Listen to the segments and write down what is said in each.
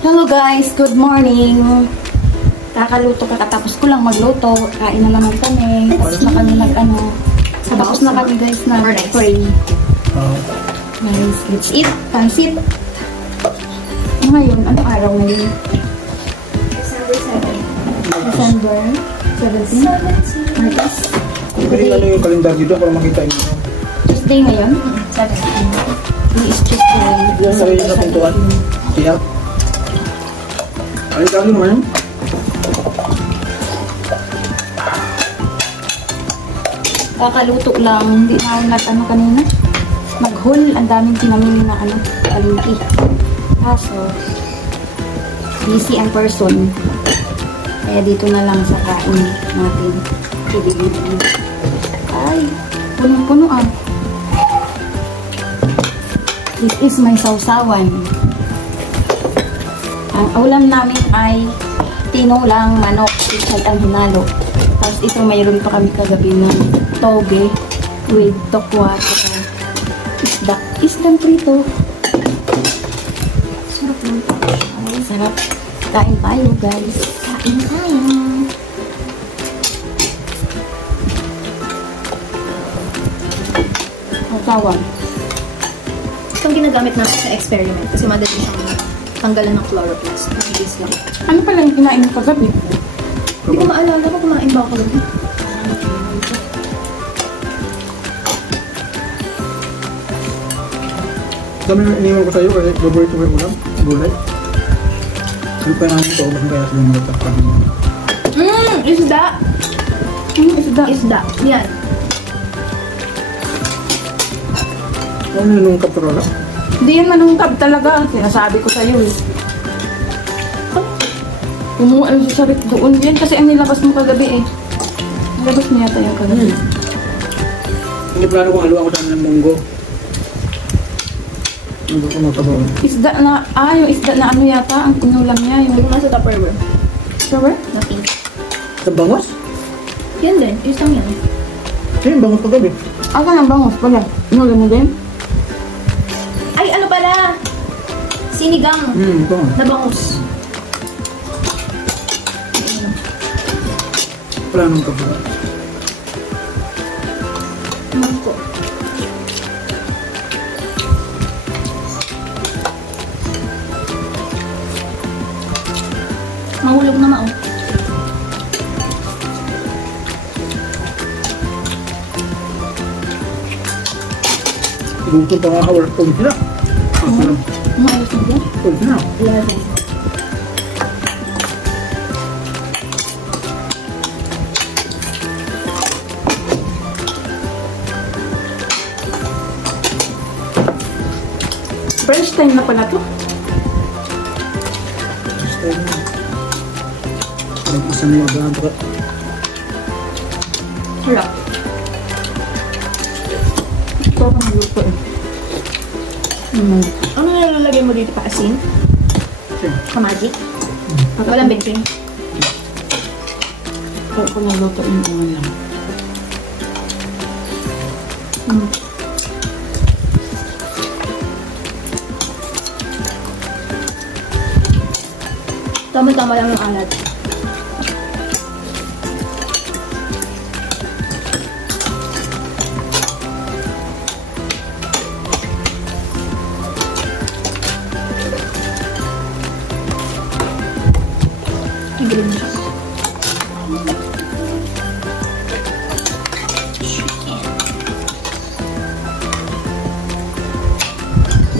Hello guys, good morning. Kakaluto, kakatapos ko lang magluto. Kain na naman kami. Tapos na kami tapos na kami guys na pray. Guys, let's eat. Pansit. Ngayon, anong araw ngayon? December 17. Martes. Pwede ano yung kalendar dito para makita nyo. Tuesday ngayon? 17. This is Tuesday. Yung sarili na pintuan. Siya. Ay, kami naman. Kakaluto lang. Hindi na ako kanina. Mag-haul. Ang daming pinamili na palengke. Kaso, busy ang person. Kaya dito na lang sa kain natin. Ay, punong-puno ah. This is my sausawan. Ang ulam namin ay tinolang manok, pichay ang hinalo. Tapos ito mayroon pa kami kagabi ng toge with tokwa at isdang prito. Sarap lang ito. Ay, sarap. Kain tayo guys. Kain tayo. Sausawan. Itong ginagamit natin sa experiment kasi madali siyang tanggalan ng chloroplast. Mabilis lang. Ano pala yung kinain mo kagabi? Hindi ko maalala kung kumain ba ako kagabi. Dami na iniwan ko sa'yo kasi favorite mo yung ulam. Gulay. Ano pa namin ito? Bakit kaya sila mga tapkan mo? Isda! Isda. Isda. Yan. Ano yung nung kaprola? Hindi yan manungkab talaga. Sinasabi ko sa'yo eh. Umuha sa sarit doon yan kasi ang nilabas mo kagabi eh. Nilabas mo yata yung kagabi. Hindi plano kong haluan ko dami ng munggo. Ano ko matabawan? Isda na, yung isda na ano yata, ang inulam niya. Hindi Yung ko nasa Tupperware. cover? Na pink. Sa bangos? Yan din. Isang yan. Ano yung bangos paggabi? Aka ng bangos pala. Inulam mo din? Ay, ano pala? Sinigang. Ito nga. Na bangus. Wala nung kaprola. Mangko. Mahulog na mao. Gusto pa nga kawal. Pwede sila. Umayos na din? Pwede sila. 11. French time na pala to. Style mo. Nag-isa na yung agahan pa. Sarap. Ito ako magluto eh. Ano nilalagay mo dito pa? Asin? Sige. Kamaji? Walang bensin. Ito ako magluto yung mga lang. Tama-tama lang yung alat. Ibilin mo siya.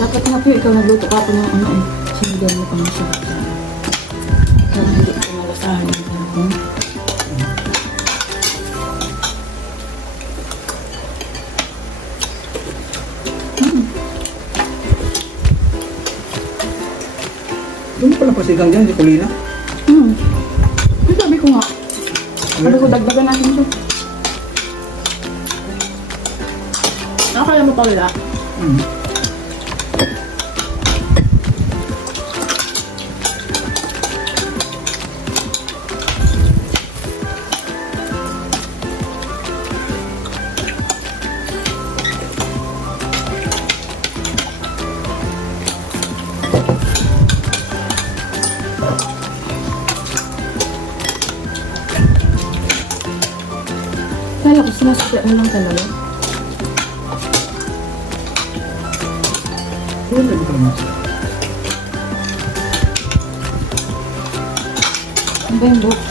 Dapat nga po ikaw nagluto ka po ng ano eh. Sinigyan mo kami sa bata. Para hindi ko malasahan yung ano. Doon pala pasigang dyan, si Colina. Yung sabi ko nga. Sabi ko dagdagan natin ito. Nakakala mo pa wala. Sinasukla mo lang talaga. Yun, lagi pa naman sila. Ano ba yung buhok?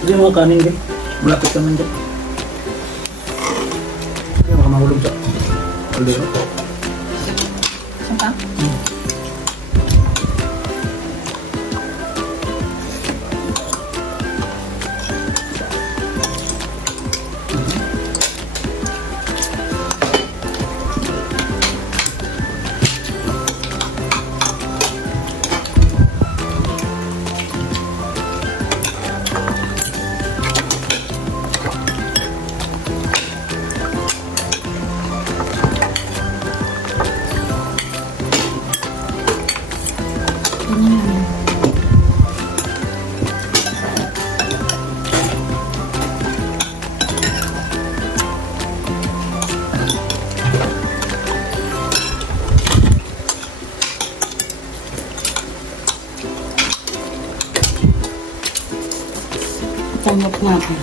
Hindi mga kanin din. Malapit naman din. Hindi baka mahulog siya. Kaldero. Saan pa? Tanggap natin.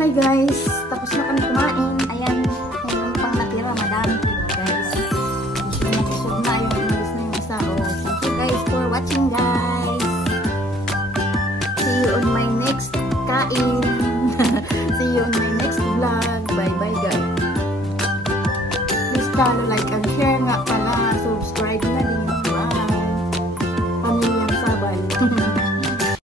Hi guys! Tapos na kami kumain. Ayan, yung pang natira. Madami po guys. Nabusog na yung umalis na yung isa. Oh, thank you guys for watching guys. See you on my next kain. See you on my next vlog. Bye bye guys. Please follow, like, and share nga.